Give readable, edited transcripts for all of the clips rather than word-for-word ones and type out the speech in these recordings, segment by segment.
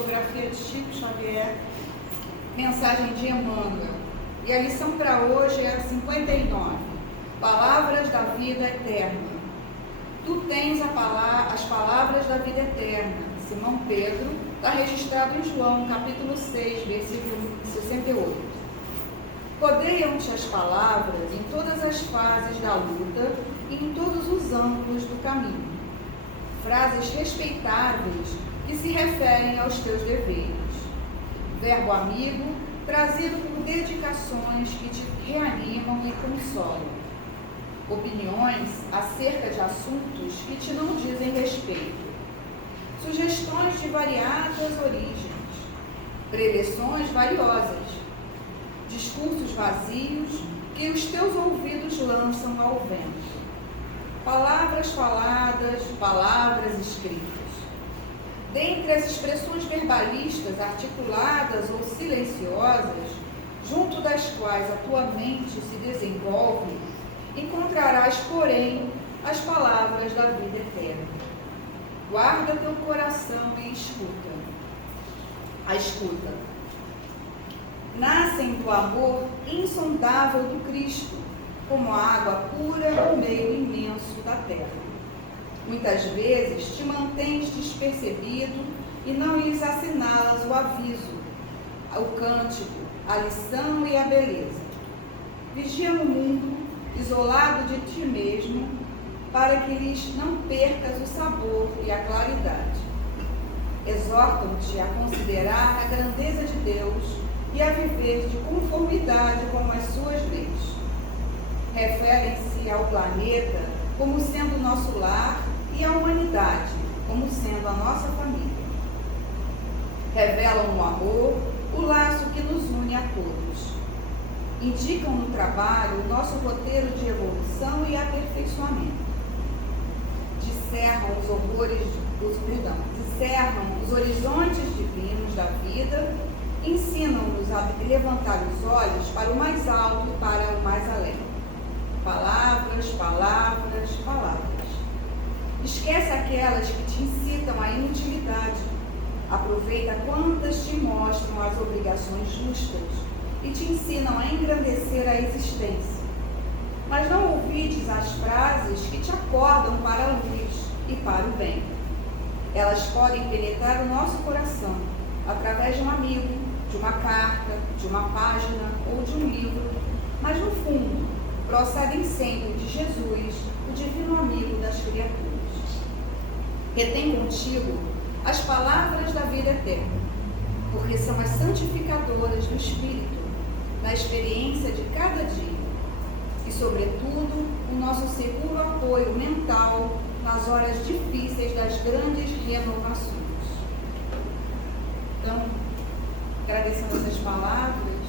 psicografia de Chico Xavier, mensagem de Emmanuel. E a lição para hoje é a 59, Palavras da Vida Eterna. Tu tens as palavras da vida eterna. Simão Pedro, está registrado em João, capítulo 6, versículo 68. Rodeiam-te as palavras em todas as fases da luta e em todos os ângulos do caminho. Frases respeitáveis que se referem aos teus deveres. Verbo amigo, trazido por dedicações que te reanimam e consolam. Opiniões acerca de assuntos que te não dizem respeito. Sugestões de variadas origens. Preleções valiosas. Discursos vazios que os teus ouvidos lançam ao vento. Palavras faladas, palavras escritas. Dentre as expressões verbalistas, articuladas ou silenciosas, junto das quais a tua mente se desenvolve, encontrarás, porém, as palavras da vida eterna. Guarda teu coração e escuta. A escuta. Nascem do amor insondável do Cristo, como a água pura no meio imenso da terra. Muitas vezes te mantens despercebido e não lhes assinalas o aviso, o cântico, a lição e a beleza. Vigia no mundo, isolado de ti mesmo, para que lhes não percas o sabor e a claridade. Exortam-te a considerar a grandeza de Deus e a viver de conformidade com as suas leis. Referem-se ao planeta como sendo nosso lar e à humanidade como sendo a nossa família. Revelam no amor o laço que nos une a todos. Indicam no trabalho o nosso roteiro de evolução e aperfeiçoamento. Discerram os horizontes divinos da vida, ensinam-nos a levantar os olhos para o mais alto e para o mais além. Palavras, palavras, palavras. Esquece aquelas que te incitam à inutilidade. Aproveita quantas te mostram as obrigações justas e te ensinam a engrandecer a existência. Mas não ouvides as frases que te acordam para a luz e para o bem. Elas podem penetrar o nosso coração através de um amigo, de uma carta, de uma página ou de um livro, mas no fundo procedem sempre de Jesus, o divino amigo das criaturas. Retém contigo as palavras da vida eterna, porque são as santificadoras do Espírito, na experiência de cada dia, e, sobretudo, o nosso seguro apoio mental nas horas difíceis das grandes renovações. Então, agradecendo essas palavras,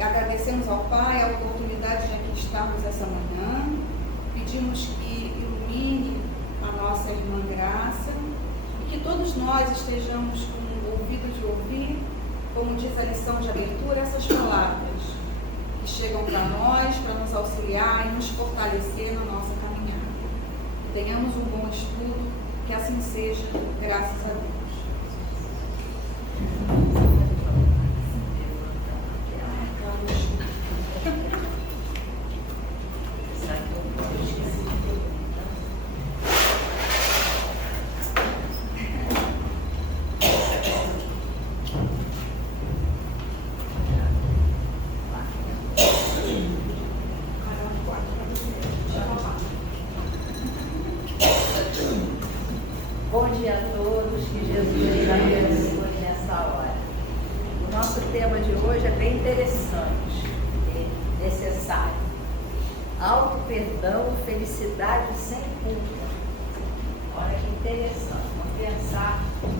agradecemos ao Pai a oportunidade de aqui estarmos essa manhã, pedimos que ilumine a nossa irmã Graça e que todos nós estejamos com o ouvido de ouvir, como diz a lição de abertura, essas palavras que chegam para nós, para nos auxiliar e nos fortalecer na nossa caminhada. Que tenhamos um bom estudo, que assim seja, graças a Deus. Bom dia a todos, que Jesus nos abençoe nessa hora. O nosso tema de hoje é bem interessante e necessário. Auto-perdão, felicidade sem culpa. Olha que interessante, vamos pensar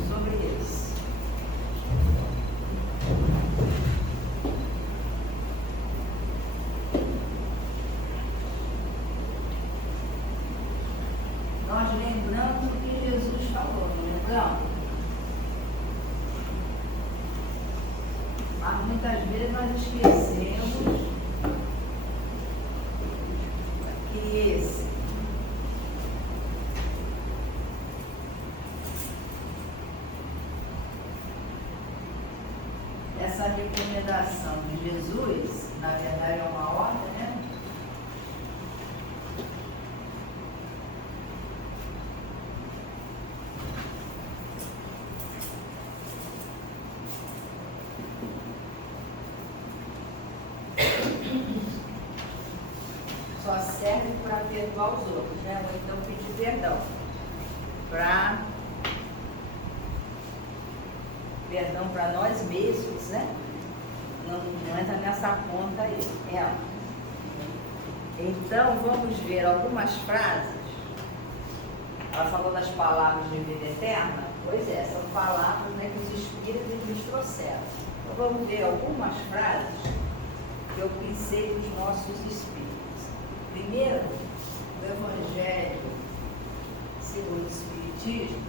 sobre isso. Nós lembramos o que Jesus falou, não lembramos? Mas muitas vezes nós esquecemos que essa recomendação de Jesus, na verdade é uma ordem, né? Só serve para perdoar os outros, né? Ou então pedir perdão. Perdão para nós mesmos, né? Não entra nessa conta aí. Então, vamos ver algumas frases. Ela falou das palavras de vida eterna. Pois é, são palavras, né, que os Espíritos nos trouxeram. Então, vamos ver algumas frases que eu pensei dos nossos Espíritos. Primeiro, o Evangelho segundo o Espiritismo,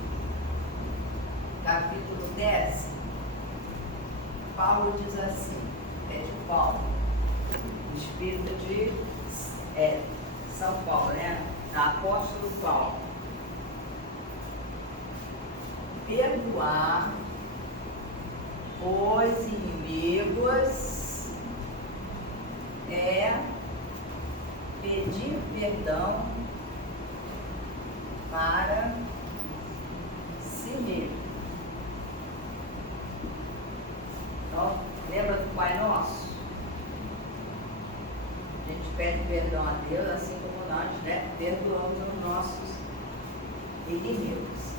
capítulo 10, Paulo diz assim, é de Paulo, o Espírito de São Paulo, né? Apóstolo Paulo. Perdoar os inimigos é pedir perdão para si mesmo. Então, lembra do Pai Nosso? A gente pede perdão a Deus, assim como nós, né, perdoamos os nossos inimigos.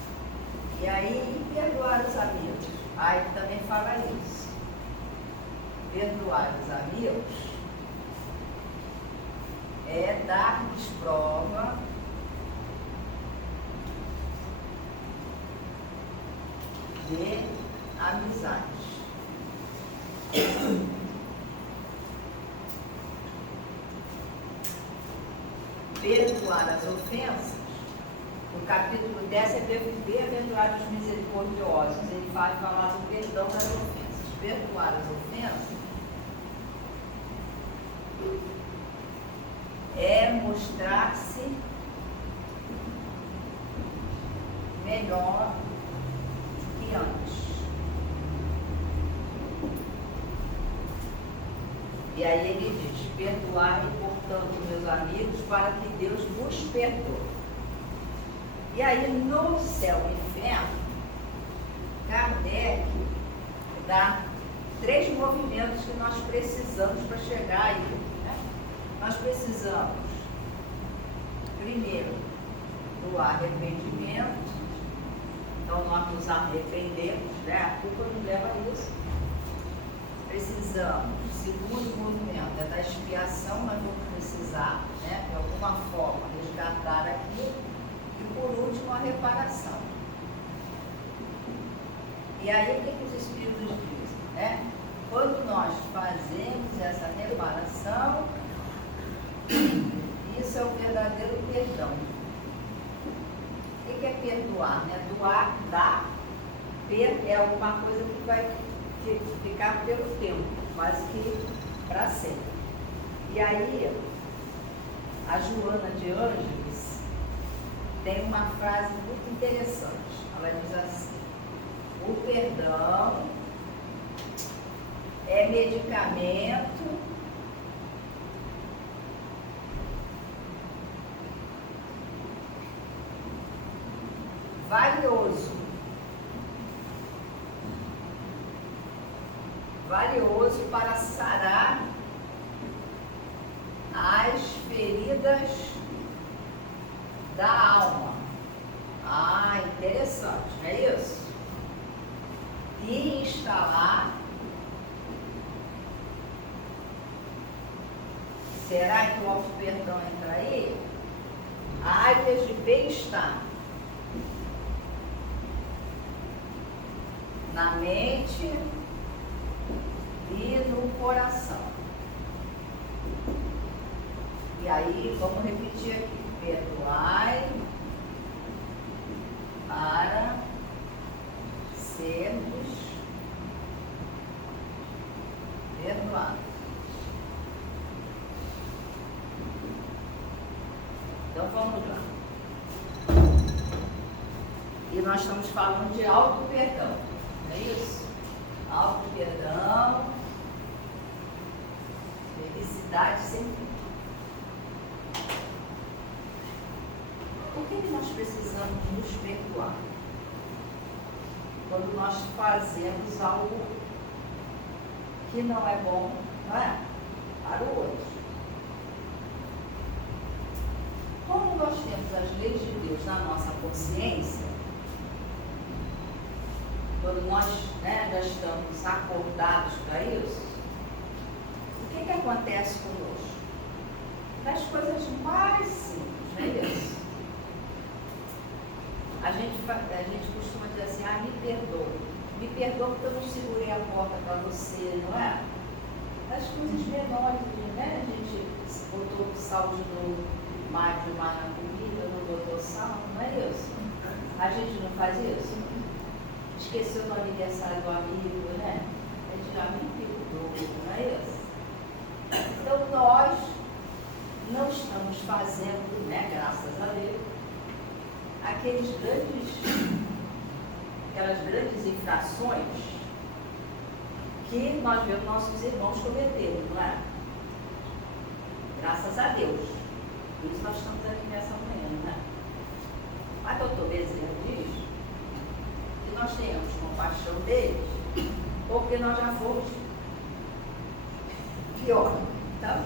E aí, perdoar os amigos. Aí também fala isso. Perdoar os amigos é dar-lhes prova de amizade. Perdoar as ofensas, no capítulo 10 é bem-aventurado os misericordiosos, ele vai falar do perdão das ofensas. Perdoar as ofensas é mostrar-se melhor do que antes. E aí ele diz, perdoai, portanto, meus amigos, para que Deus vos perdoe. E aí no céu e inferno, Kardec dá 3 movimentos que nós precisamos para chegar aí. Né? Nós precisamos, primeiro, do arrependimento. Então nós nos arrependemos, né? A culpa nos leva a isso. Precisamos, segundo movimento, é da expiação, mas vamos precisar, né, de alguma forma, resgatar aquilo. E por último, a reparação. E aí o que os Espíritos dizem? Né? Quando nós fazemos essa reparação, isso é o verdadeiro perdão. O que é perdoar? Né? Doar, dar, é alguma coisa que vai ficar pelo tempo, mas que para sempre. E aí, a Joana de Ângeles tem uma frase muito interessante. Ela diz assim: o perdão é medicamento valioso para sarar as feridas da alma. Ah, interessante, não é isso? E instalar. Será que o auto-perdão entra aí? Áreas de bem-estar. Na mente e no coração. E aí, vamos repetir aqui. Perdoai para sermos perdoados. Então, vamos lá. E nós estamos falando de auto-perdão, não é isso? Alto perdão, felicidade sem fim. Por que nós precisamos nos perdoar? Quando nós fazemos algo que não é bom, não é? Para o outro. Como nós temos as leis de Deus na nossa consciência, quando nós já estamos acordados para isso, o que acontece conosco? Das coisas mais simples, não é isso? A gente costuma dizer assim, me perdoa porque eu não segurei a porta para você, não é? As coisas menores, né? A gente botou sal de novo, mais na comida, não botou sal, não é isso? A gente não faz isso? Esqueceu do aniversário do amigo, né? A gente já me perdoou, não é isso? Então nós não estamos fazendo, né, graças a Deus, aquelas grandes infrações que nós vemos nossos irmãos cometendo, não é? Graças a Deus. Por isso nós estamos aqui nessa manhã, não é? Mas eu estou dizendo disso, que nós tenhamos compaixão deles, porque nós já fomos pior. Então,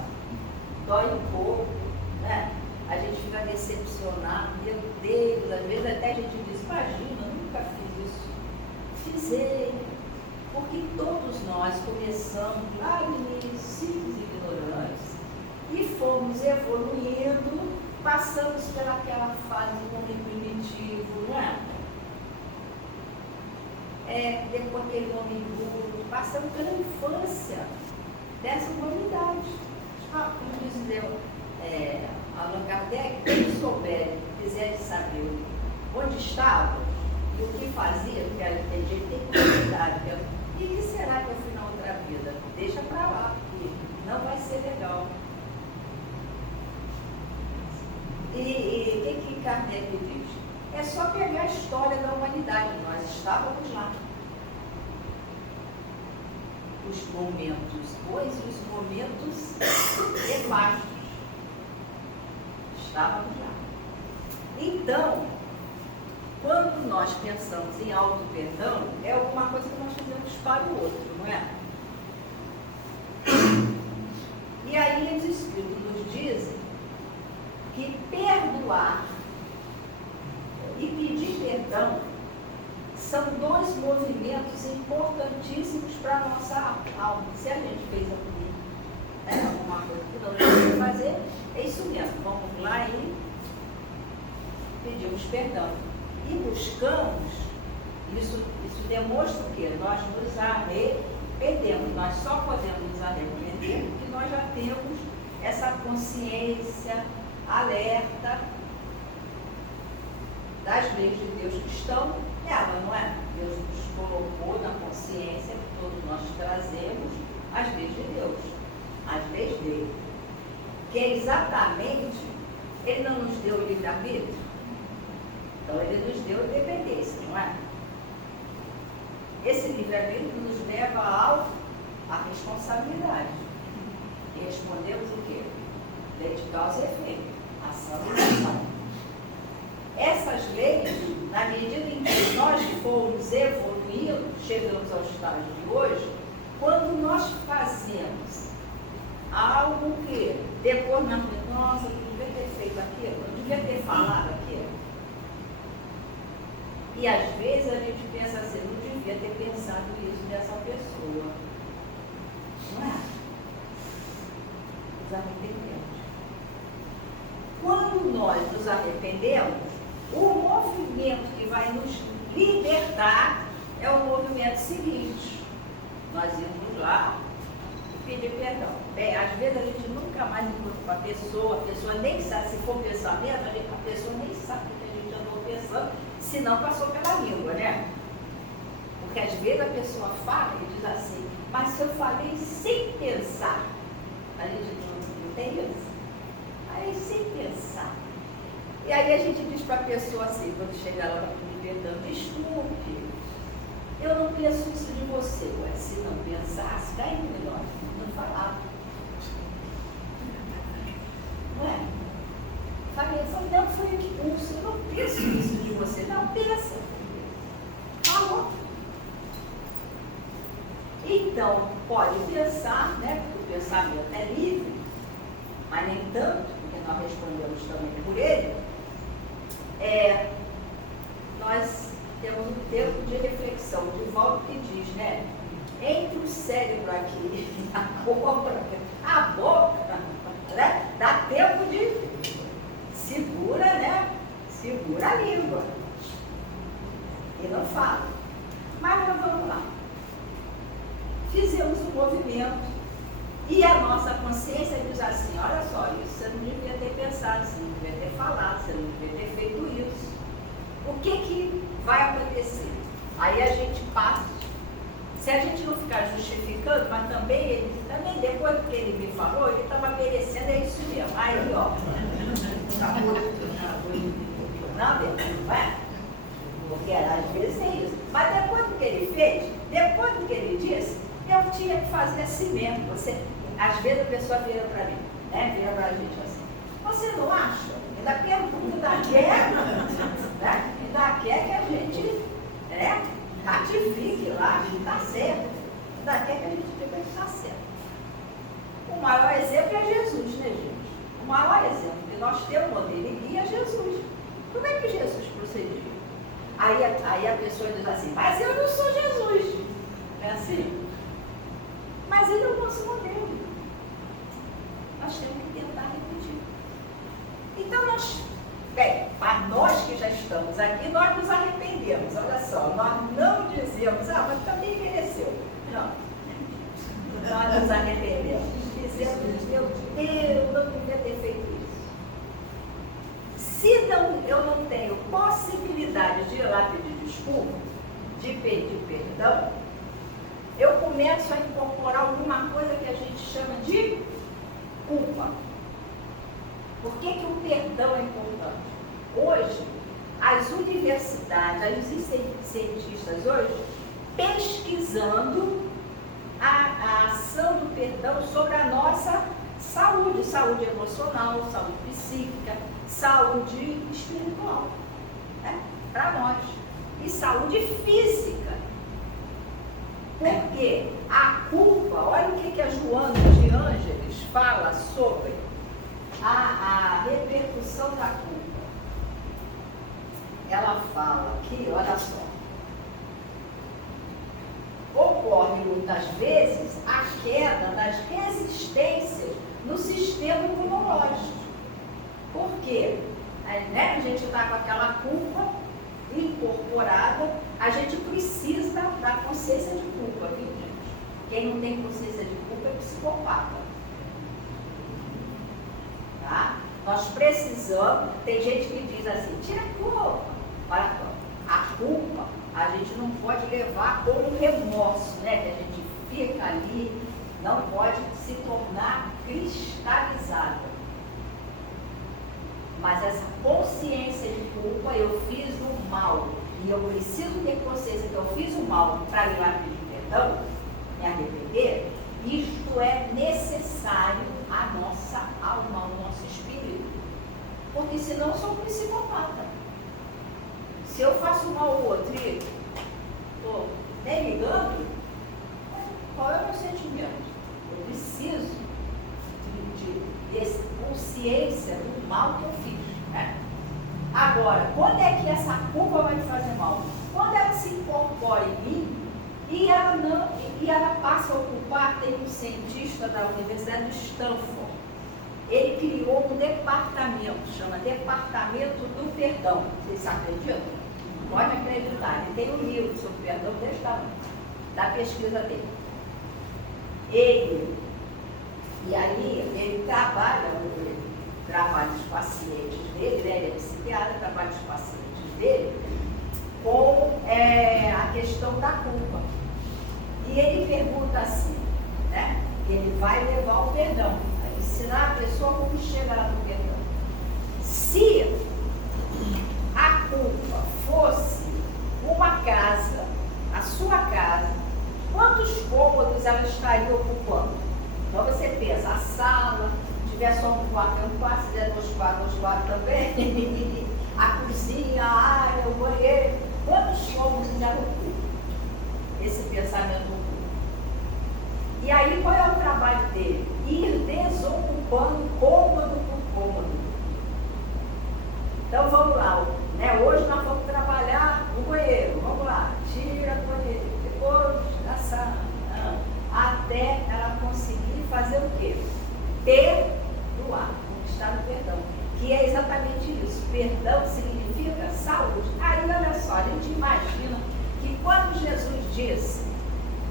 dói um pouco, né? A gente fica decepcionado, meu Deus, às vezes até a gente diz, imagina, eu nunca fiz isso. Fizei, porque todos nós começamos lá de simples e ignorantes e fomos evoluindo, passamos pelaquela fase do homem primitivo, não é? Depois aquele homem duro, passamos pela infância dessa humanidade. Como diz Allan Kardec, quem souber, quiser saber onde estava e o que fazia, porque a gente tem curiosidade, e o que será que é o final da vida? Deixa para lá, porque não vai ser legal. E o que Kardec diz? É só pegar a história da humanidade, nós estávamos lá. Os momentos bons e os momentos nefastos. Estávamos lá. Então, quando nós pensamos em auto-perdão, é alguma coisa que nós fizemos para o outro, não é? E aí os Espíritos nos dizem que perdoar e pedir perdão são dois movimentos importantíssimos para a nossa alma. Se a gente fez alguma coisa que não deveria fazer, é isso mesmo, vamos lá e pedimos perdão. E buscamos, isso demonstra o quê? Nós nos arrependemos, nós só podemos nos arrepender porque nós já temos essa consciência alerta das leis de Deus que estão nela, não é? Deus nos colocou na consciência que todos nós trazemos as leis de Deus, as leis dele. Que é exatamente, ele não nos deu o livre-arbítrio, então ele nos deu a independência, não é? Esse livre-arbítrio nos leva à responsabilidade. E respondemos o quê? Lei de causa e efeito, ação e reação. Essas leis, na medida em que nós fomos evoluindo, chegamos ao estágio de hoje, quando nós fazemos algo que depois nós dizemos, nossa, eu não devia ter feito aquilo, eu não devia ter falado aquilo. E às vezes a gente pensa assim, não devia ter pensado isso dessa pessoa. Não é? Nos arrependemos. Quando nós nos arrependemos, o movimento que vai nos libertar é o movimento seguinte. Nós irmos lá e pedir perdão. Bem, às vezes a gente nunca mais encontra com a pessoa nem sabe, se for pensamento, a pessoa nem sabe o que a gente andou pensando, se não passou pela língua, né? Porque às vezes a pessoa fala e diz assim, mas se eu falei sem pensar, a gente não tem isso? Aí sem pensar. E aí a gente diz para a pessoa assim, quando chegar lá para pedir perdão, desculpe, eu não penso isso de você. Ué, se não pensasse, cá entre nós, não falava. Não é? Falei, não foi impulso, eu não penso isso de você. Não, pensa. Falou. Então, pode pensar, né? Porque o pensamento é livre, mas nem tanto, porque nós respondemos também por ele. Nós temos um tempo de reflexão. O Divaldo que diz, né? Entre o cérebro aqui e a boca, né? Dá tempo de segura, né? Segura a língua. E não fala. Mas nós vamos lá. Fizemos um movimento e a nossa consciência diz assim, olha só, isso você não devia ter pensado, você não devia ter falado, você não devia ter feito isso. O que vai acontecer? Aí a gente passa. Se a gente não ficar justificando, mas também depois do que ele me falou, ele estava merecendo, é isso mesmo. Aí, ó. Não é? Porque às vezes é isso. Mas depois do que ele fez, depois do que ele disse, eu tinha que fazer assim mesmo. Às vezes a pessoa vira para mim, né? Vira para a gente assim. Você não acha? Ainda quer, né? Ainda quer que a gente, né? Ratifique lá, que está certo. Ainda quer que a gente diga que está certo. O maior exemplo é Jesus, né, gente? O maior exemplo que nós temos, modelo e guia, é Jesus. Como é que Jesus procedia? Aí a pessoa diz assim, mas eu não sou Jesus. É assim? Mas ele é o nosso modelo. Nós temos que tentar repetir. Então para nós que já estamos aqui, nós nos arrependemos. Olha só, nós não dizemos, mas também mereceu. Não. Nós nos arrependemos. Dizemos, meu Deus, eu não devia ter feito isso. Se eu não tenho possibilidade de ir lá pedir desculpa, de pedir perdão, eu começo a incorporar alguma coisa que a gente chama de culpa. Por que o perdão é importante? Hoje, as universidades, os cientistas hoje, pesquisando a ação do perdão sobre a nossa saúde, saúde emocional, saúde psíquica, saúde espiritual, né? Para nós. E saúde física. Porque a culpa, olha o que a Joana de Ângeles fala sobre a repercussão da culpa. Ela fala aqui, olha só. Ocorre muitas vezes a queda das resistências no sistema imunológico. Por quê? A gente está com aquela culpa incorporada, a gente precisa da consciência de culpa, viu, gente? Quem não tem consciência de culpa é psicopata. Tá? Nós precisamos, tem gente que diz assim, tira a culpa. Olha só, a culpa a gente não pode levar como remorso, né? Que a gente fica ali, não pode se tornar cristalizada. Mas essa consciência de culpa, eu fiz o mal, e eu preciso ter consciência que eu fiz o mal para ir lá pedir perdão, me arrepender, isto é necessário à nossa alma, ao nosso espírito. Porque senão eu sou um psicopata. Se eu faço mal ao outro e estou nem ligando, qual é o meu sentimento? Eu preciso de consciência do mal que eu fiz. Né? Agora, quando é que essa culpa vai me fazer mal? Quando ela se incorpora em mim e ela passa a ocupar, tem um cientista da Universidade de Stanford, ele criou um departamento, chama Departamento do Perdão. Vocês acreditam? Pode acreditar, ele tem um livro sobre perdão desse tamanho, da pesquisa dele. Ele trabalha os pacientes dele, né? Ele é psiquiatra, trabalha os pacientes dele com a questão da culpa. E ele pergunta assim, né? Ele vai levar o perdão, vai ensinar a pessoa como chegar no perdão. Se a culpa fosse uma casa, a sua casa, quantos cômodos ela estaria ocupando? Então você pensa, a sala, se tiver só um quarto, é um quarto, se tiver dois quartos também, a cozinha, a área, o banheiro, quantos cômodos ela ocupa? Esse pensamento oculto. E aí qual é o trabalho dele? Ir desocupando cômodo por cômodo. Então vamos lá, né? Hoje nós vamos trabalhar o banheiro, vamos lá, tira o banheiro, depois a sala, até ela conseguir fazer o quê? Perdoar, conquistar o perdão, que é exatamente isso. Perdão significa saúde. Aí olha só, a gente imagina que quando Jesus disse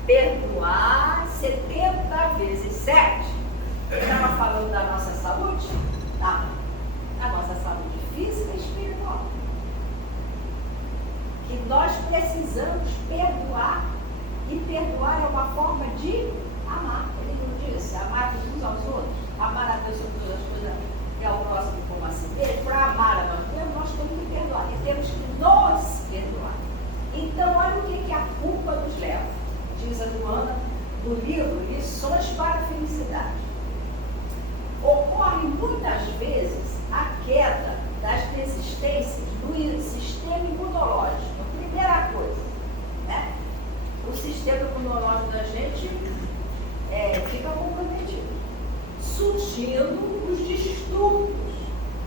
perdoar 70 vezes 7, ele estava falando da nossa saúde? Não. A nossa saúde física e espiritual. Que nós precisamos perdoar, e perdoar é uma forma de amar. Ele não disse, amar uns aos outros, amar a Deus sobre todas as coisas, e ao próximo como a si mesmo. Para amar a nós temos que perdoar, e temos que nos perdoar. Então, olha o que a culpa nos leva. Diz a Luana no livro Lições para a Felicidade. Ocorre muitas vezes a queda das resistências do sistema imunológico. Primeira coisa, né? O sistema imunológico da gente fica comprometido, surgindo os distúrbios.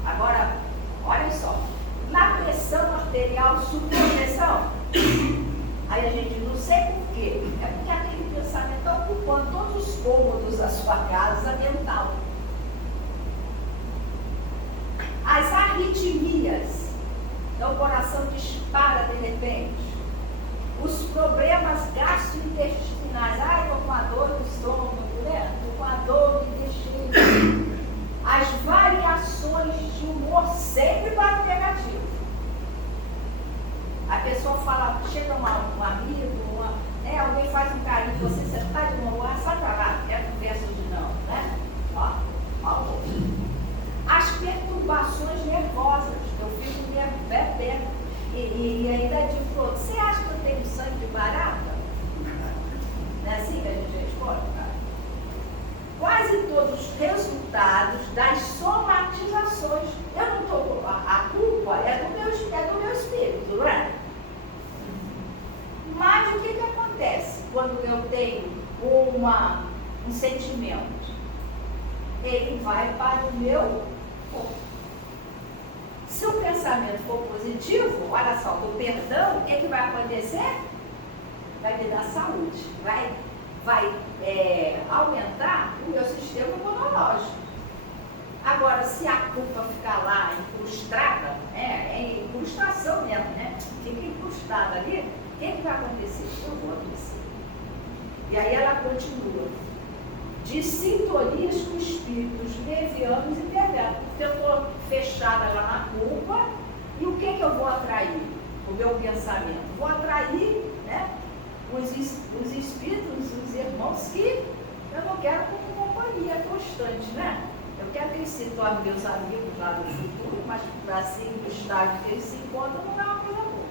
Agora, olha só, na pressão arterial, subpressão, aí a gente não sei por quê, é porque aquele pensamento está ocupando todos os cômodos da sua casa mental. As arritmias, então o coração dispara de repente. Os problemas gastrointestinais, estou com a dor no estômago, né? Estou com a dor no intestino. As variações de humor sempre para o negativo. A pessoa fala, chega um amigo, alguém faz um carinho em você, você está de mau humor, sai para lá, é conversa de não, né? As perturbações nervosas, eu fico bebendo, e ainda digo, você acha que eu tenho sangue de barata? Não é assim que a gente responde, cara? Quase todos os resultados das somatizações. Eu não estou. A culpa é do meu espírito, não é? Mas o que acontece quando eu tenho um sentimento? Ele vai para o meu corpo. Se o pensamento for positivo, olha só, do perdão, o que vai acontecer? Vai me dar saúde, vai aumentar o meu sistema imunológico. Agora, se a culpa ficar lá incrustada, é incrustação mesmo, né? Fica incrustada ali, o que vai acontecer? Eu vou adoecer. E aí ela continua. De sintonias com espíritos levianos e perversos. Porque eu estou fechada lá na culpa, e o que eu vou atrair? O meu pensamento. Vou atrair, né, os espíritos, os irmãos que eu não quero como companhia constante, né? Eu quero que eles se tornem meus amigos lá no futuro, mas assim, no estágio que eles se encontram, não é uma coisa boa.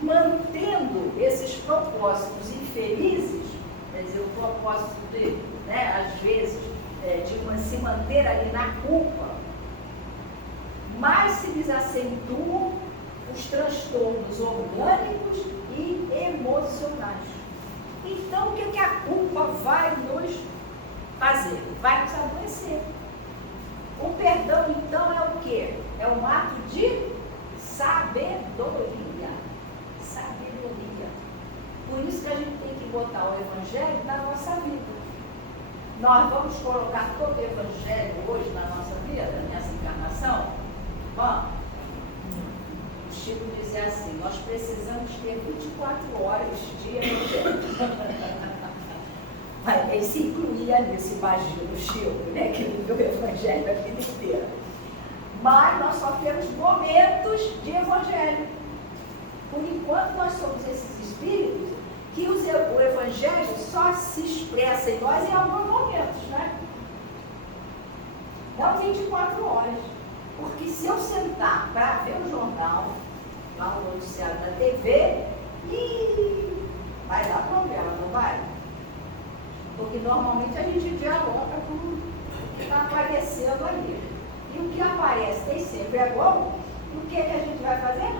Mantendo esses propósitos infelizes, quer dizer, o propósito de, né, às vezes, de se manter ali na culpa, mais se desacentuam os transtornos orgânicos e emocionais. Então, o que a culpa vai nos fazer? Vai nos adoecer. O perdão, então, é o quê? É um ato de sabedoria. Sabedoria. Por isso que a gente tem que botar o Evangelho na nossa vida. Nós vamos colocar todo o Evangelho hoje na nossa vida, nessa encarnação. Bom, o Chico dizia assim, nós precisamos ter 24 horas de Evangelho. Mas ele se incluía nisso, imagina o Chico, né, que leu o Evangelho a vida inteira. Mas nós só temos momentos de Evangelho. Por enquanto nós somos esses espíritos que o Evangelho só se expressa em nós em alguns momentos, né? Não 24 horas. Porque se eu sentar para ver o jornal, lá no noticiário da TV, vai dar problema. normalmente a gente dialoga com o que está aparecendo ali. E o que aparece nem sempre é bom. E o que a gente vai fazer?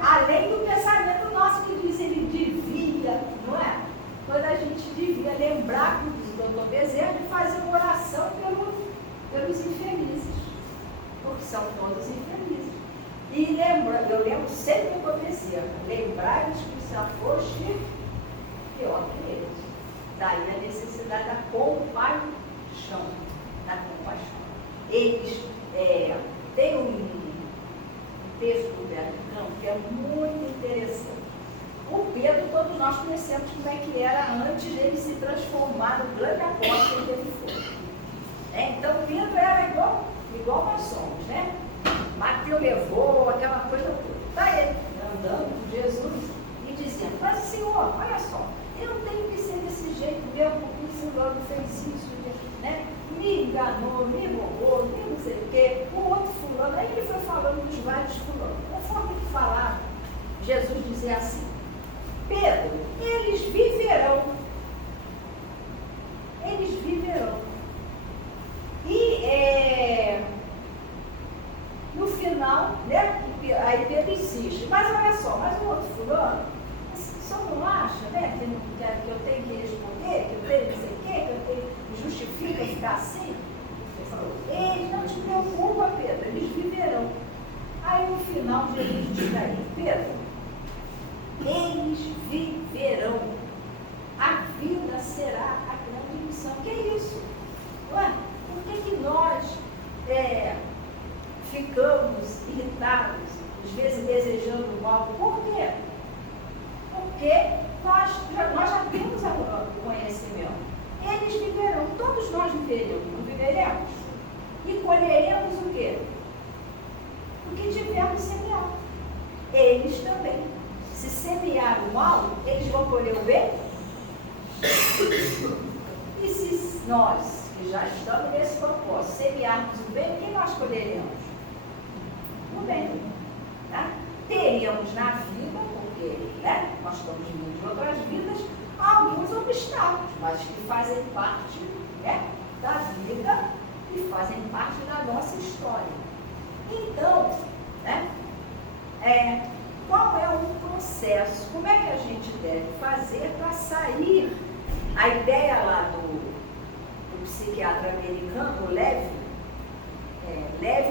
Além do pensamento nosso que diz ele devia, não é? Quando a gente devia lembrar, como diz o doutor Bezerra, de fazer uma oração pelos infelizes, porque são todos infelizes. E eu lembro sempre do doutor Bezerra, lembrar-lhes que se foste pior que eles. Daí a necessidade da compaixão. Eles têm um texto do Vaticano que é muito interessante. O Pedro, todos nós conhecemos como é que era antes de ele se transformar no grande apóstolo que ele foi. Então, Pedro era igual nós somos, né? Mateus levou aquela coisa toda. Está ele andando com Jesus e dizendo: mas Senhor, olha só, eu tenho que ser desse jeito mesmo, porque o fulano fez isso, né? Me enganou, me roubou, me não sei o quê, o outro fulano. Aí ele foi falando dos vários fulanos. Conforme que falava, Jesus dizia assim: Pedro, eles viverão. Eles viverão. E no final, né, aí Pedro insiste: mas olha só, mas o outro fulano, só não acha, né, que eu tenho que responder, que eu tenho não sei o quê, que eu tenho, justifica ficar assim? Eles não te preocupa, Pedro, eles viverão. Aí no final Jesus diz para ele: Pedro, eles viverão. A vida será a grande missão. Que é isso? Ué, por que nós ficamos irritados, às vezes desejando mal? Por quê? Porque nós já temos o conhecimento. Eles viverão, todos nós viveremos, não viveremos? E colheremos o quê? O que tivermos semeado. Eles também. Se semear o mal, eles vão colher o bem? E se nós, que já estamos nesse propósito, semearmos o bem, o que nós colheremos? O bem. Tá? Teríamos na vida, porque nós estamos vivendo de outras vidas, alguns obstáculos, mas que fazem parte da vida e fazem parte da nossa história. Então, qual é o processo? Como é que a gente deve fazer para sair? A ideia lá do psiquiatra americano, Levy,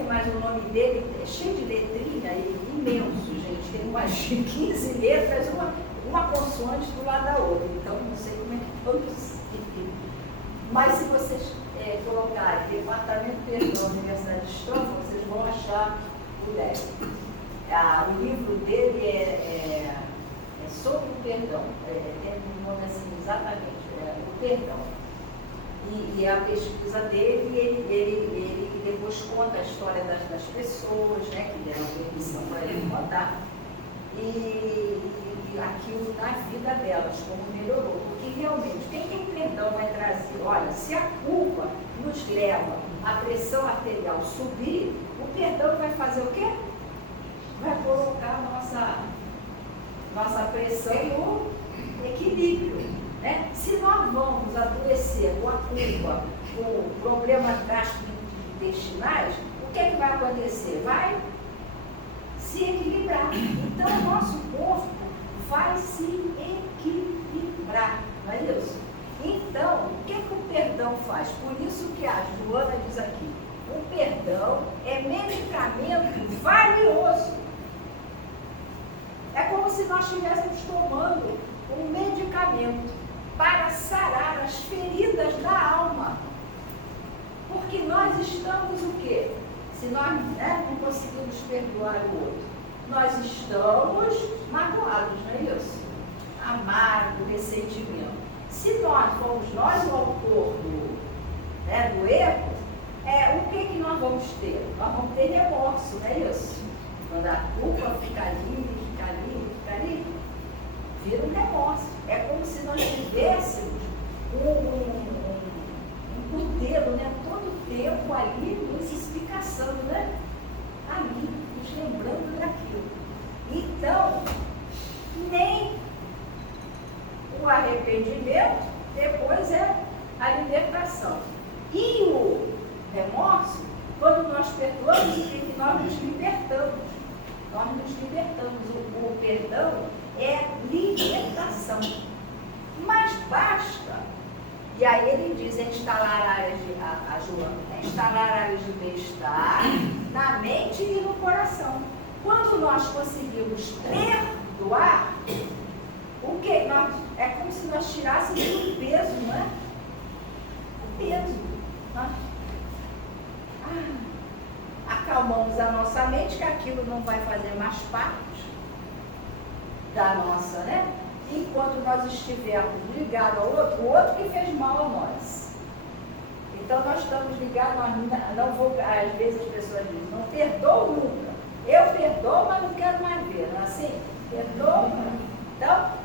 mas o nome dele é cheio de letrinha e imenso, gente. Tem umas 15 letras, uma consoante do lado da outra. Então, não sei como é que todos. Mas se vocês colocarem Departamento de Perdão da Universidade de Stanford, vocês vão achar o Levy. O livro dele é sobre o perdão. Tem um nome assim, exatamente, o perdão. E a pesquisa dele, ele depois conta a história das pessoas, né, que deram permissão para ele contar, e aquilo na vida delas, como melhorou. Porque realmente, quem tem perdão vai trazer, olha, se a culpa nos leva a pressão arterial subir, o perdão vai fazer o quê? Vai colocar nossa pressão no equilíbrio. Né? Se nós vamos adoecer com a culpa, com problemas gastrointestinais, o que é que vai acontecer? Vai se equilibrar. Então, o nosso corpo vai se equilibrar, não é isso? Então, o que o perdão faz? Por isso que a Joana diz aqui, o perdão é medicamento valioso. É como se nós estivéssemos tomando um medicamento para sarar as feridas da alma. Porque nós estamos o quê? Se nós não conseguimos perdoar o outro, nós estamos magoados, não é isso? Amargo, ressentimento. Se nós fomos nós o autor do erro, o que nós vamos ter? Nós vamos ter remorso, não é isso? Quando a culpa fica ali, vira um remorso. É como se nós tivéssemos um dedo, né? Todo o tempo ali nos explicação, né? Ali, nos lembrando daquilo. Então, nem arrependimento, depois é a libertação. E o remorso, quando nós perdoamos, é que nós nos libertamos. Nós nos libertamos. O perdão é libertação. Mas basta, e aí ele diz, instalar áreas de bem-estar na mente e no coração. Quando nós conseguimos perdoar, o que? É como se nós tirássemos o peso, não é? O peso. Acalmamos a nossa mente, que aquilo não vai fazer mais parte da nossa, né? Enquanto nós estivermos ligados ao outro, o outro que fez mal a nós. Então nós estamos ligados, não vou, às vezes as pessoas dizem, não perdoo nunca. Eu perdoo, mas não quero mais ver, não é assim? Perdoo, então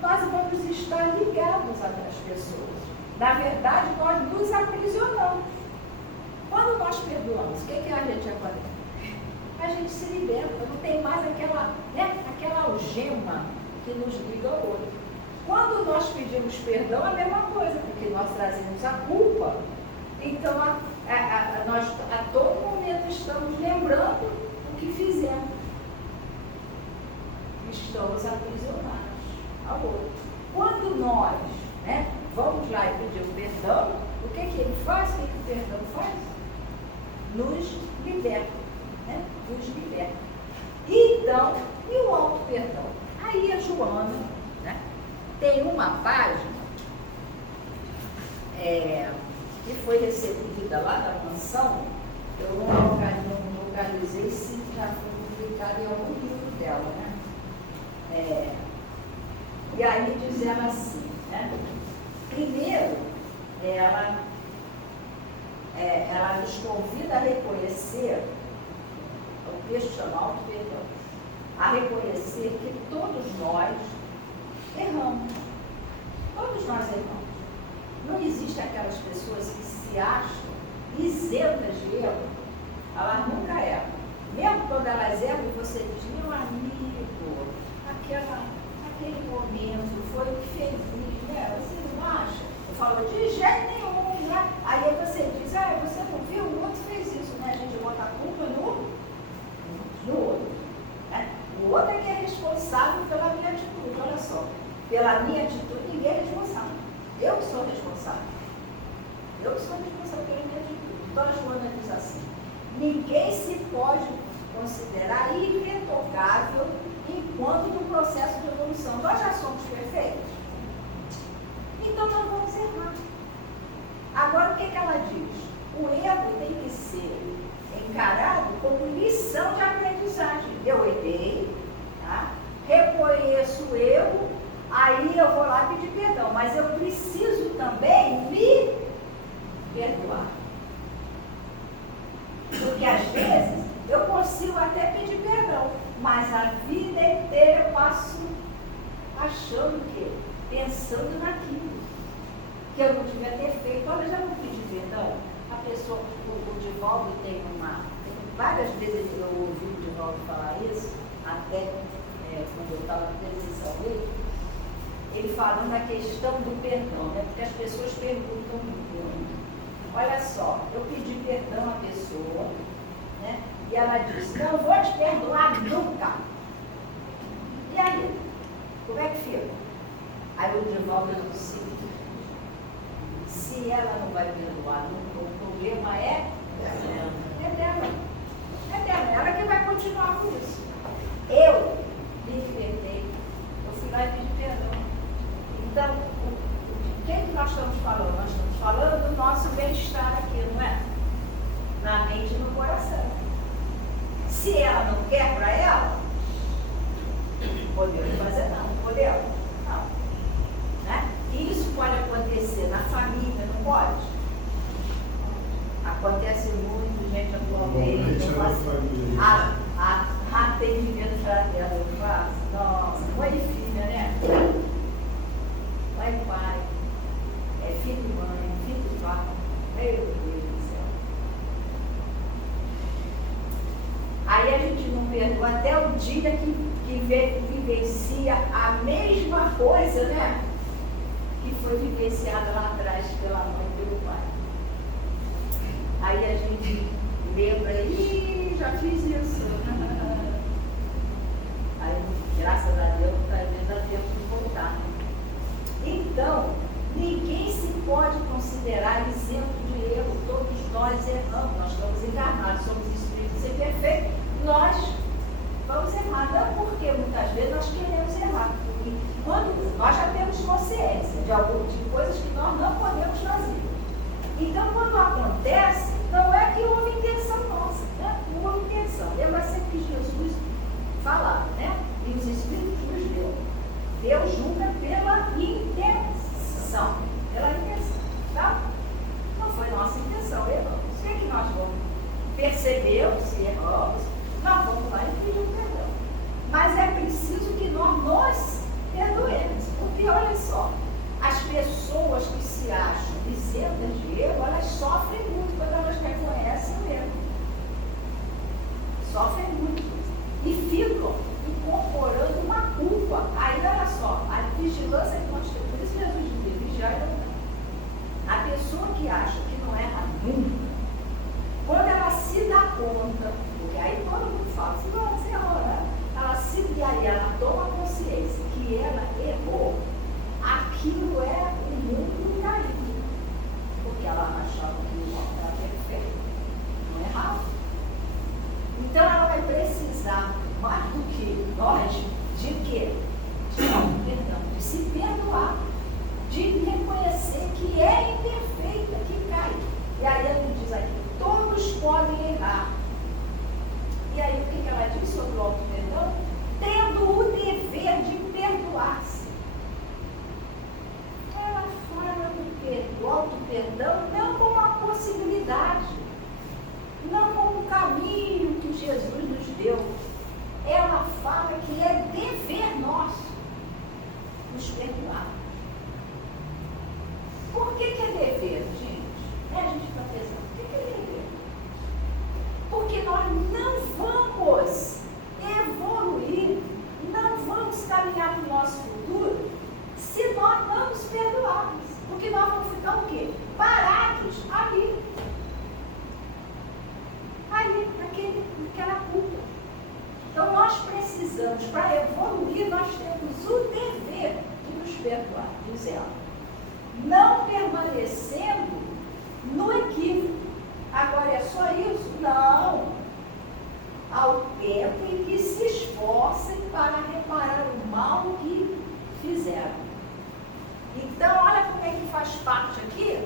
nós vamos estar ligados às pessoas. Na verdade, nós nos aprisionamos. Quando nós perdoamos, o que a gente acontece? A gente se liberta, não tem mais aquela algema que nos liga ao outro. Quando nós pedimos perdão, é a mesma coisa, porque nós trazemos a culpa. Então, nós a todo momento estamos lembrando o que fizemos. Estamos aprisionados ao outro. Quando nós vamos lá e pedimos perdão, o que ele faz? O que o perdão faz? Nos liberta. Nos liberta. Então, e o auto-perdão? Aí a Joana tem uma página que foi recebida lá na mansão. Eu não localizei se já foi publicado em algum livro dela, e aí dizendo assim, primeiro, ela nos convida a reconhecer, o texto chama auto-perdão, a reconhecer que todos nós erramos. Todos nós erramos. Não existe aquelas pessoas que se acham isentas de erro. Elas nunca erram. Mesmo quando elas erram, você diz, meu amigo, aquele momento foi infeliz, né? Você não acha? Eu falo, de jeito nenhum, né? Aí você diz, você não viu? O outro fez isso, né? A gente bota a culpa no outro. O outro é que é responsável pela minha atitude, olha só. Pela minha atitude, ninguém é responsável. Eu que sou responsável. Eu que sou responsável pela minha atitude. Então a Joana diz assim, ninguém se pode considerar irretocável enquanto no processo de evolução. Nós já somos perfeitos? Então nós vamos errar. Agora o que ela diz? O erro tem que ser encarado como lição de aprendizagem. Eu errei, reconheço o erro, aí eu vou lá pedir perdão, mas eu preciso também me perdoar. Porque às vezes eu consigo até pedir perdão, mas a vida inteira eu passo achando pensando naquilo que eu não devia ter feito. Olha, já não pedi perdão. A pessoa, o Divaldo várias vezes eu ouvi o Divaldo falar isso, até quando eu estava na televisão dele, ele falando da questão do perdão, porque as pessoas perguntam muito. Olha só, eu pedi perdão à pessoa, e ela disse, não vou te perdoar nunca. E aí? Como é que fica? Aí o Divaldo disse, se ela não vai perdoar nunca, o problema é dela. É dela, ela que vai continuar com isso. Eu me libertei, eu fui lá e pedi perdão. Então, o que nós estamos falando? Nós estamos falando do nosso bem-estar aqui, não é? Na mente e no coração. Se ela não quer para ela, podemos fazer não, podemos? Não. E isso pode acontecer na família, não pode? Acontece muito, gente, atualmente. Atendimento fraterno, eu faço. Nossa, mãe e filha, né? Mãe e pai, filho e mãe, filho e pai. Meu Deus do céu. Aí a gente não perdoa até o dia que vivencia a mesma coisa, né? que foi vivenciada lá atrás pela mãe e pelo pai. Aí a gente lembra, já fiz isso. Aí, graças a Deus, talvez dá tempo de voltar. Então, ninguém se pode considerar isento de erro. Todos nós erramos, nós estamos encarnados, somos espíritos imperfeitos, nós vamos errar. Não porque muitas vezes nós queremos errar, porque quando nós já temos consciência de coisas que nós não podemos fazer. Então, quando acontece, não é que houve intenção nossa, né? Não houve intenção. Lembra sempre que Jesus falava, né? E os Espíritos nos deu. Deus julga pela intenção. Pela intenção, tá? Não foi nossa intenção, erramos. O que é que nós vamos? Percebemos se erramos, nós vamos lá e pedimos perdão. Mas é preciso que nós nos perdoemos. Porque, olha só, as pessoas que se acham isentas de erro, elas sofrem muito quando elas reconhecem o erro. Sofrem muito. E ficam incorporando uma culpa. Aí, olha só, a vigilância que nós temos, por isso Jesus diz, vigiar e não. A pessoa que acha que não erra nunca, quando ela se dá conta, porque aí todo mundo fala, você errou, né? Ela se e aí ela toma consciência que ela errou, aquilo é o mundo caído. Porque ela achava que o mundo era perfeito, não errava. Então ela vai precisar, mais do que nós, de quê? De se perdoar, de reconhecer que é imperfeita, que cai. E aí ele diz aqui, todos podem errar. E aí o que ela diz sobre o auto-perdão? Tendo o dever de perdoar-se. Ela fala do auto-perdão não como uma possibilidade, não como um caminho que Jesus nos deu. Ela fala que é dever nosso nos perdoar. Por que é dever, gente? A gente está pensando, por que é dever? Porque nós não vamos evoluir, não vamos caminhar para o nosso futuro se nós não nos perdoarmos. Porque nós vamos ficar o quê? Parados ali. Ali, naquela culpa. Então nós precisamos, para evoluir, nós temos o dever de nos perdoar, diz ela. Não permanecendo no equívoco. Agora é só isso? Não. Ao tempo em que se esforcem para reparar o mal que fizeram. Então, olha como é que faz parte aqui,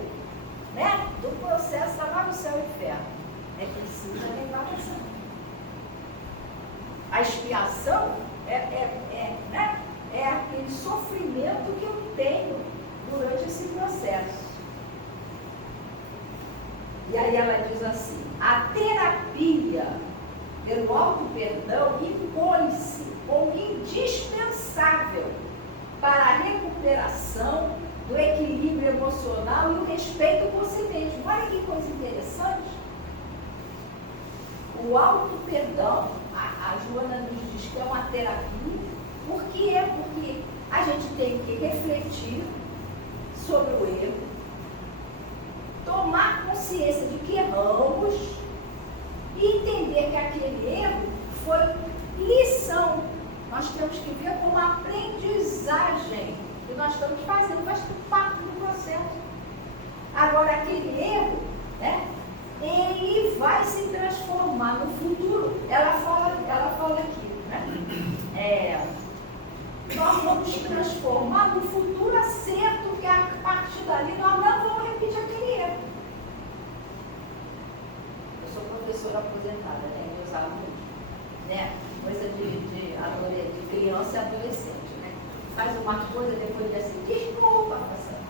né, do processo da lá no céu e inferno. É preciso a reparação. A expiação é aquele sofrimento que eu tenho durante esse processo. E aí ela diz assim, a terapia pelo auto-perdão impõe-se como indispensável para a recuperação do equilíbrio emocional e o respeito por si mesmo. Olha que coisa interessante. O auto-perdão, a Joana nos diz que é uma terapia. Por quê? Porque a gente tem que refletir sobre o erro, tomar consciência de que erramos e entender que aquele erro foi lição. Nós temos que ver como aprendizagem que nós estamos fazendo, faz parte do processo. Agora, aquele erro, né, ele vai se transformar no futuro. Ela fala aqui, né? Nós vamos transformar no futuro acerto, que a partir dali nós não vamos repetir aquele erro. Eu sou professora aposentada, né? Eu usava muito, né? Coisa de criança e adolescente, né? Faz uma coisa, depois diz assim, desculpa, professora.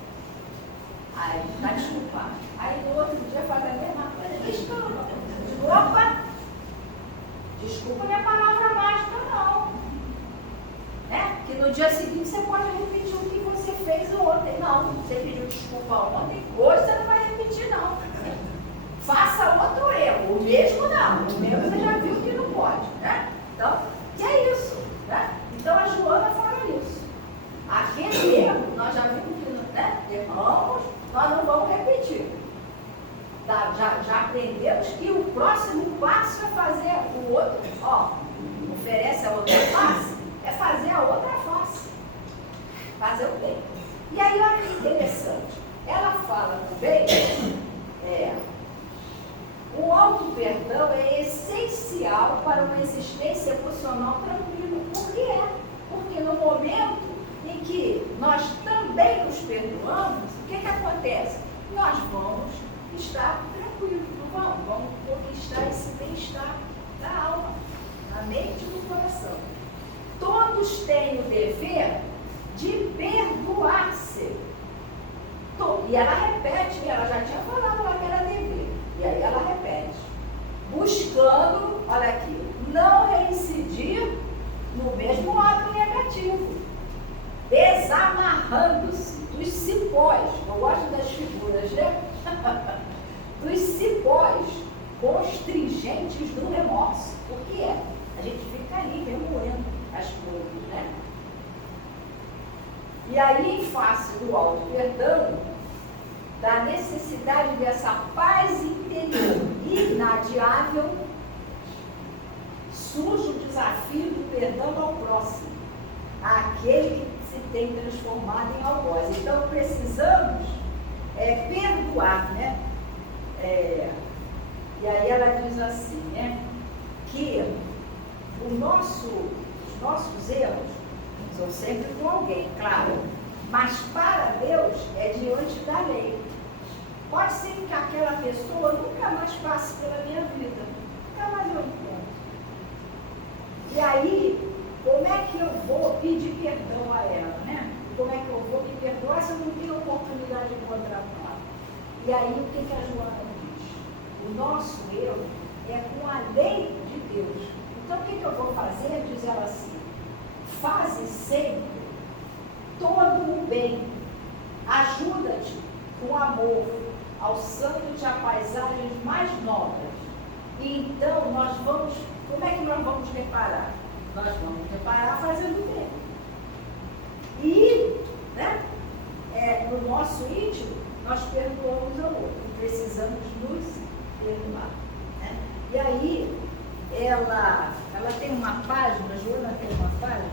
Aí, tá desculpado. Aí no outro dia faz a mesma coisa, desculpa. Opa! Desculpa não é palavra mágica, não. Que no dia seguinte você pode repetir o que você fez ontem. Não, você pediu desculpa ontem, hoje você não vai repetir, não. Faça outro erro, o mesmo não. O mesmo você já viu que não pode, né? Então, e é isso, né? Então a Joana fala isso. Aquele erro, nós já vimos que, né? ó, oferece a outra face, é fazer a outra face. Fazer o bem. E aí, olha que interessante. Ela fala também, o auto-perdão é essencial para uma existência emocional tranquila. Por que é? Porque no momento em que nós também nos perdoamos, o que acontece? Nós vamos estar tranquilos, não vamos? Vamos conquistar esse bem-estar da alma, da mente e do coração. Todos têm o dever de perdoar-se. E ela repete, ela já tinha falado lá que era dever. E aí ela repete, buscando, olha aqui, não reincidir no mesmo ato negativo, desamarrando-se dos cipós, eu gosto das figuras, né? Dos cipós constringentes do remorso. Por que é? A gente fica ali remoendo as coisas, né? E aí, em face do auto-perdão, da necessidade dessa paz interior inadiável, surge o desafio do perdão ao próximo, àquele que se tem transformado em algoz. Então, precisamos perdoar, né? E aí ela diz assim, né? Que os nossos erros são sempre com alguém, claro, mas para Deus é diante da lei. Pode ser que aquela pessoa nunca mais passe pela minha vida, nunca mais eu encontro. E aí, como é que eu vou pedir perdão a ela, né? Como é que eu vou me perdoar se eu não tenho oportunidade de encontrar com ela? E aí, o que a Joana diz? O nosso erro é com a lei de Deus. Então, o que eu vou fazer? Diz ela assim, faze sempre todo o bem, ajuda-te com amor, alçando-te a paisagens mais nobres. E então nós vamos, como é que nós vamos reparar? Nós vamos reparar fazendo bem. E, né, no nosso íntimo, nós perdoamos ao outro. Precisamos nos perdoar. Né? E aí, ela tem uma página, a Joana tem uma página,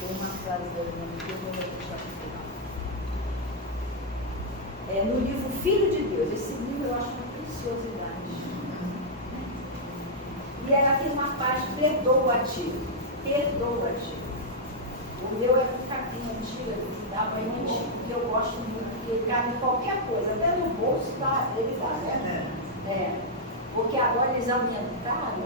tem uma frase da Joana que eu vou deixar no final. No livro Filho de Deus, esse livro eu acho uma preciosidade. E ela tem uma página, perdoa-te, perdoa-te. O meu é um capinho antigo, da banho antigo, que eu gosto muito, porque cabe em qualquer coisa, até no bolso ele dá, né? Porque agora eles aumentaram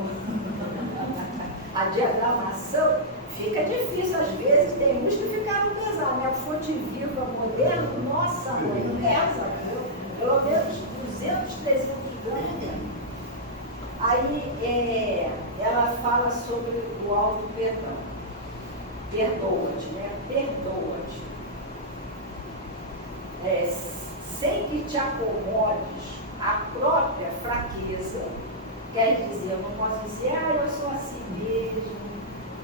a diagramação, fica difícil às vezes, tem uns que ficaram pesados, né? O Fonte Viva moderno, nossa mãe, pesa, pelo menos 200, 300 gramas. Aí ela fala sobre o auto-perdão. Perdoa-te, né? Perdoa-te. Sem que te acomodes à própria fraqueza. Quer dizer, eu não posso dizer, eu sou assim mesmo,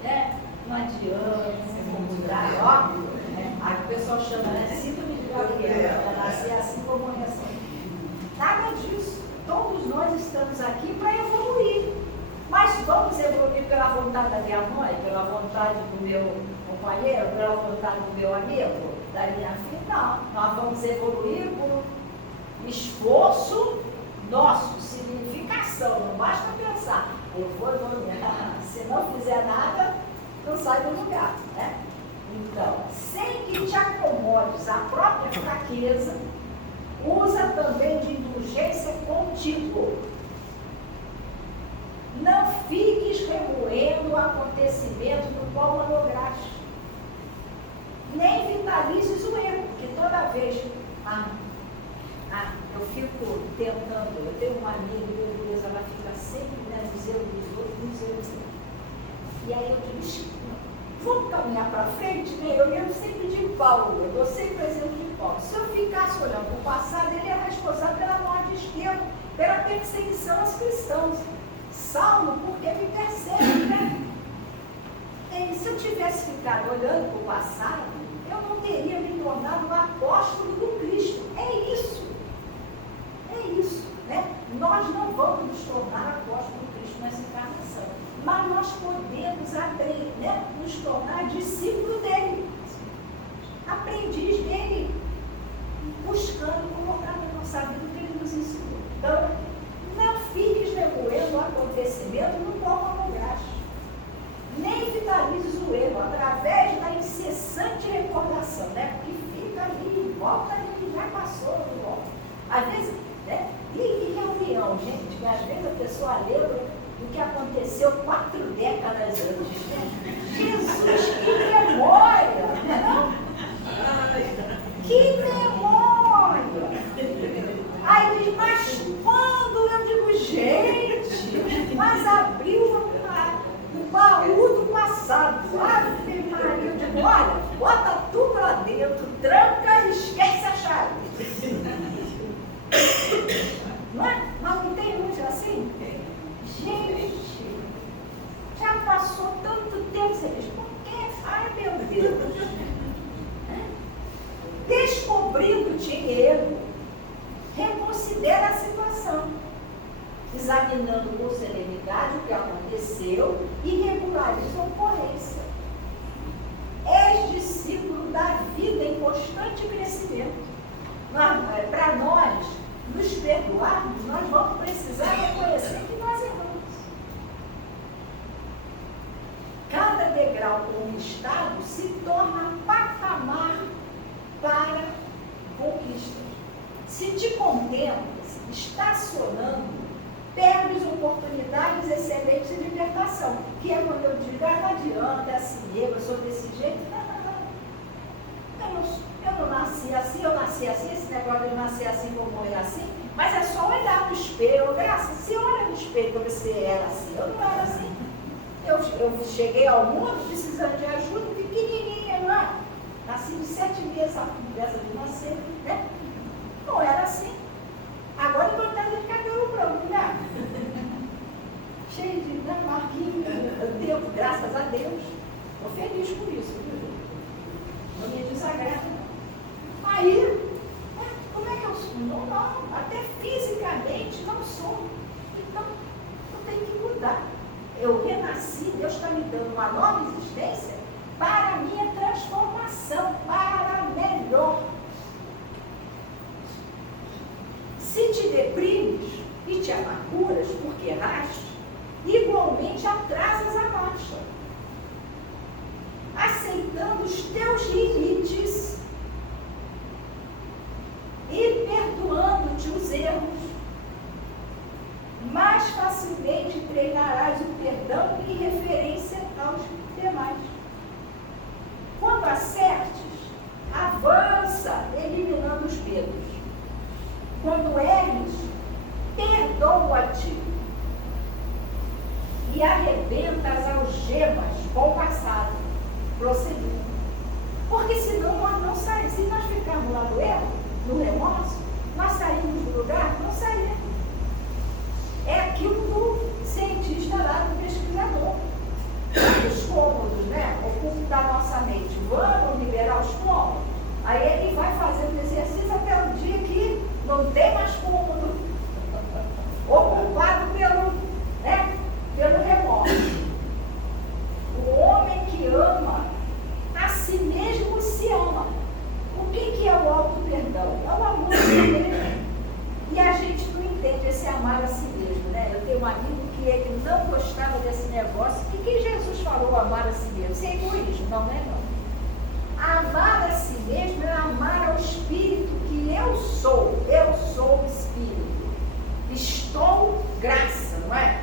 né? Não adianta, ó, né? Aí o pessoal chama, né? Síndrome de Gabriel, nascer assim como essa. Nada disso. Todos nós estamos aqui para evoluir. Mas vamos evoluir pela vontade da minha mãe, pela vontade do meu companheiro, pela vontade do meu amigo, da minha filha? Não. Nós vamos evoluir por esforço nosso, significação. Não basta pensar, eu vou evoluir. Se não fizer nada, não sai do lugar, né? Então, sem que te acomodes à própria fraqueza, usa também de indulgência contigo. Não fiques remoendo o acontecimento do qual malograste. Nem vitalizes o erro, porque toda vez, eu fico tentando, eu tenho uma amiga, meu Deus, ela fica sempre dizendo dos outros, e aí eu digo, vamos caminhar para frente, né? Eu lembro sempre de Paulo, eu dou sempre exemplo de Paulo. Se eu ficasse olhando para o passado, ele era responsável pela morte de Estevão, pela perseguição aos cristãos. Saulo, porque me persegue, né? Se eu tivesse ficado olhando para o passado, eu não teria me tornado um apóstolo do Cristo. É isso, né? Nós não vamos nos tornar apóstolos do Cristo nessa encarnação. mas nós podemos nos tornar discípulo dele, aprendiz dele, buscando colocar na nossa vida o que ele nos ensinou. Então, não fiques remoendo o acontecimento no pó no graxa. Nem vitalizes o erro através da incessante recordação, né? Porque fica ali, volta ali, já passou, volta. Às vezes, né? E reunião, gente, que às vezes a pessoa lembra do que aconteceu 4 décadas antes, né? Jesus, que memória! Não? Que memória! Aí diz, mas quando? Eu digo, gente, mas abriu o baú do passado. Ave Maria, eu digo, olha, bota tudo lá dentro, tranca e esquece a chave. Não é? Mas não tem luz assim? Gente, já passou tanto tempo, você diz, por quê? Ai, meu Deus. Descobrindo-te erro, reconsidera a situação, examinando com serenidade o que aconteceu e regulariza a ocorrência. És discípulo da vida em constante crescimento. Para nós nos perdoarmos, nós vamos precisar reconhecer que nós erramos. Cada degrau conquistado se torna patamar para conquistas. Se te contemplas estacionando, perdes oportunidades excelentes de libertação, que é quando eu digo, não adianta, é assim mesmo, eu sou desse jeito. Eu não nasci assim, eu nasci assim, esse negócio de nascer assim, vou morrer assim, mas é só olhar no espelho, graças, se olha no espelho para ver se era assim, eu não era assim. Eu cheguei ao mundo precisando de ajuda, pequenininha, não é? Nasci de 7 meses, a conversa de nascer, né? Não era assim. Agora eu estou de cabelo branco, né? Cheio de marquinhos, graças a Deus. Estou feliz por isso, viu? Não me desagrada. Aí, como é que eu sou? Não, até fisicamente não sou. Então, eu tenho que mudar. Eu renasci, Deus está me dando uma nova existência para a minha transformação, para melhor. Se te deprimes e te amarguras porque erraste, igualmente atrasas a marcha, aceitando os teus limites e perdoando-te os erros, mais facilmente treinarás o perdão em referência aos demais. Quando acertes, avança eliminando os medos. Quando erres, perdoa-te e arrebenta as algemas com o passado, prosseguindo. Porque senão nós não saímos. Se nós ficarmos lá no erro, no remorso, nós saímos do lugar, não saímos. É aquilo do cientista lá, do pesquisador. Os cômodos, né? Ocupam da nossa mente. Vamos liberar os cômodos. Aí ele vai fazendo exercício até o dia que não tem mais cômodo. Ocupado pelo remorso. O homem que ama a si mesmo se ama. O que é o auto-perdão? É o amor a si mesmo. E a gente não entende esse amar a si mesmo, né? Eu tenho um amigo que ele não gostava desse negócio. O que Jesus falou, amar a si mesmo? Isso é egoísmo, não é não. Amar a si mesmo é amar ao Espírito que eu sou o Espírito. Estou graça, não é?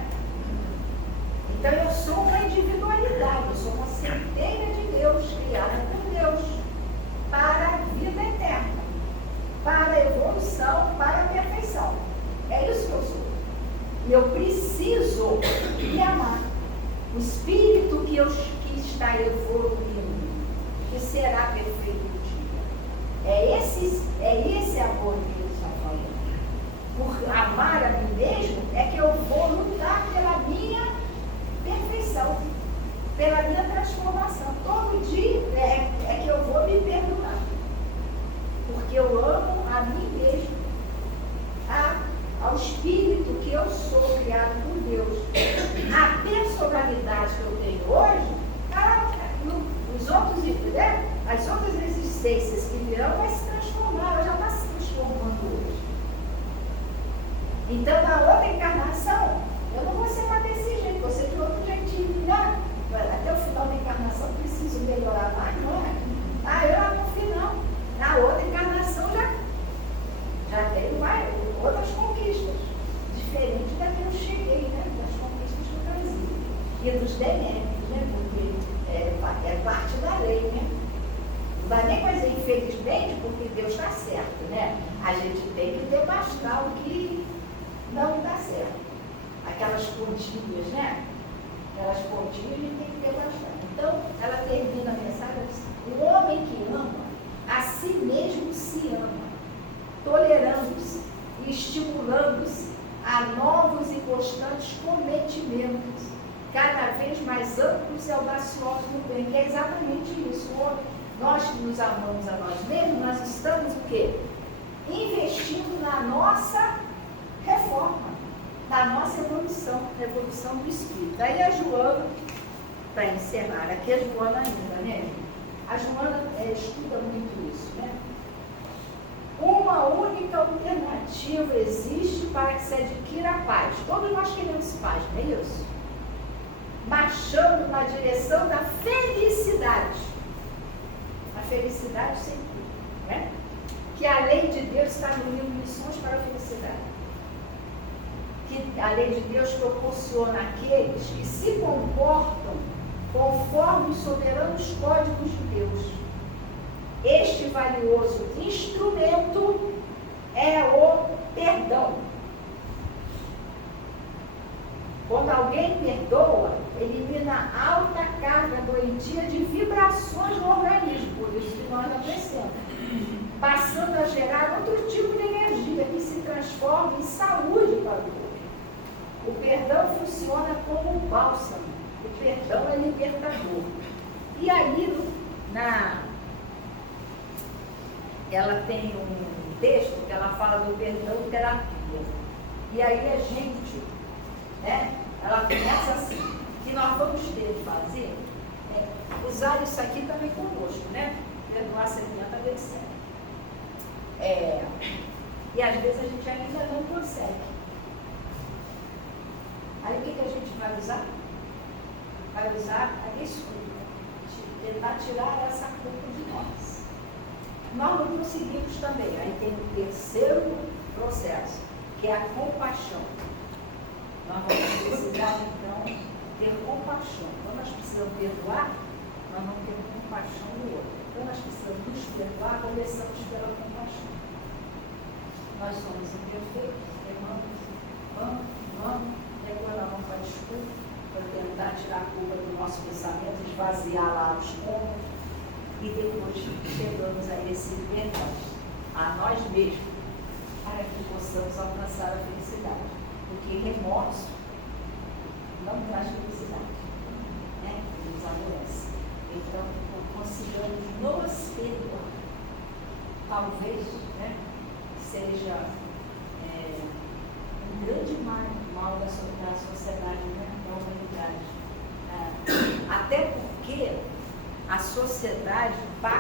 Então eu sou uma individualidade, eu sou uma centelha de Deus, criada por Deus, para a vida eterna, para a evolução, para a perfeição. É isso que eu sou. E eu preciso me amar. O Espírito que está evoluindo, que será perfeito um dia. É esse amor que ele está falando. Por amar a mim mesmo, é que eu vou lutar pela minha perfeição, pela minha transformação. Todo dia é que eu vou me perdoar. Porque eu amo a mim mesmo, ao Espírito que eu sou, criado por Deus. A personalidade Então, na outra encarnação, eu não vou ser mais desse jeito, vou ser de outro jeitinho, né? Até o final da encarnação preciso melhorar mais, não é? Eu no final, na outra encarnação já tenho mais outras conquistas, diferente da que eu cheguei, né? Das conquistas do Brasil. E dos deméritos, né? Porque é parte da lei, né? Não vai nem fazer infelizmente, porque Deus está certo, né? A gente tem que devastar o que não dá certo. Aquelas pontinhas, né? Aquelas pontinhas a gente tem que devastar. Então, ela termina a mensagem assim: o homem que ama, a si mesmo se ama, tolerando-se e estimulando-se a novos e constantes cometimentos, cada vez mais amplos e audaciosos no bem, que é exatamente isso. Nós que nos amamos a nós mesmos, nós estamos o quê? Investindo na nossa reforma, na nossa evolução do espírito. Aí a Joana, para encerrar, aqui a Joana ainda, né? A Joana estuda muito isso, né? Uma única alternativa existe para que se adquira a paz. Todos nós queremos paz, não é isso? Marchando na direção da felicidade. A felicidade sem tudo, né? Que a lei de Deus está no livro Lições para a Felicidade. Que a lei de Deus proporciona àqueles que se comportam conforme os soberanos códigos de Deus. Este valioso instrumento é o perdão. Quando alguém perdoa, elimina alta carga doentia de vibrações no organismo, por isso que nós adoecemos, passando a gerar outro tipo de energia que se transforma em saúde para o corpo. O perdão funciona como um bálsamo. O perdão é libertador. E aí, ela tem um texto que ela fala do perdão terapia. E aí a gente, né? Ela começa assim, que nós vamos ter de fazer, usar isso aqui também conosco, né? Perdoar 70 vezes 100. E às vezes a gente ainda não consegue. Aí o que a gente vai usar? Vai usar a desculpa, tentar tirar essa culpa de nós. Nós não conseguimos também. Aí tem o terceiro processo, que é a compaixão. Nós vamos precisar, então, ter compaixão. Quando nós precisamos perdoar, nós vamos ter compaixão do outro. Quando nós precisamos nos perdoar, começamos pela compaixão. Nós somos imperfeitos, erramos, e agora nós vamos para a desculpa, para tentar tirar a culpa do nosso pensamento, esvaziar lá os pontos, e depois chegamos a esse perdão, a nós mesmos, para que possamos alcançar a felicidade. Porque remorso não traz felicidade, né? Nos adoece. Então, consigamos nos perdoar. Talvez, né, seja um grande mal da sociedade, né, da humanidade. Até porque a sociedade passa